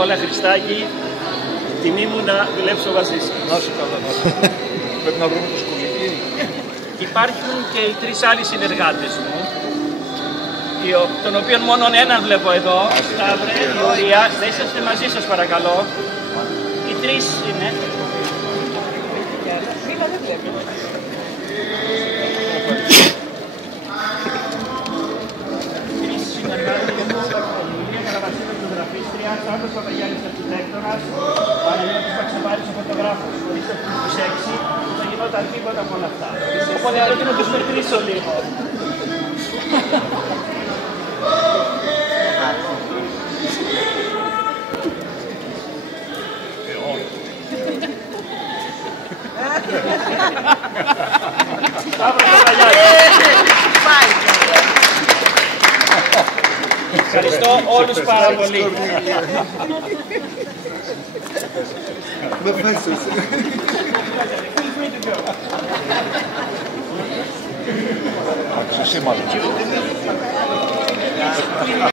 Νικόλα Χριστάκη. Τιμή μου να δουλέψω μαζί σας. Να σου καλά, να σου. Πρέπει να βρούμε το σκουλίκι. Υπάρχουν και οι 3 άλλοι συνεργάτες μου, των οποίων μόνο έναν βλέπω εδώ. Σταύρε, Ιωρία, θα είσαστε μαζί σας παρακαλώ. Οι 3 είναι. Σάββατος Παπαγιάννης αρχιτέκτονας, Παναγιώτης Παξεβάρης ο φωτογράφος, χωρίς αυτούς τους 6 δεν γινόταν τίποτα από όλα αυτά. Οπότε πρέπει να τους μετρήσω λίγο. Σταύρος Παπαγιάννης. Ευχαριστώ όλους πάρα πολύ. Με φέρσες. Αξιοσύμματος.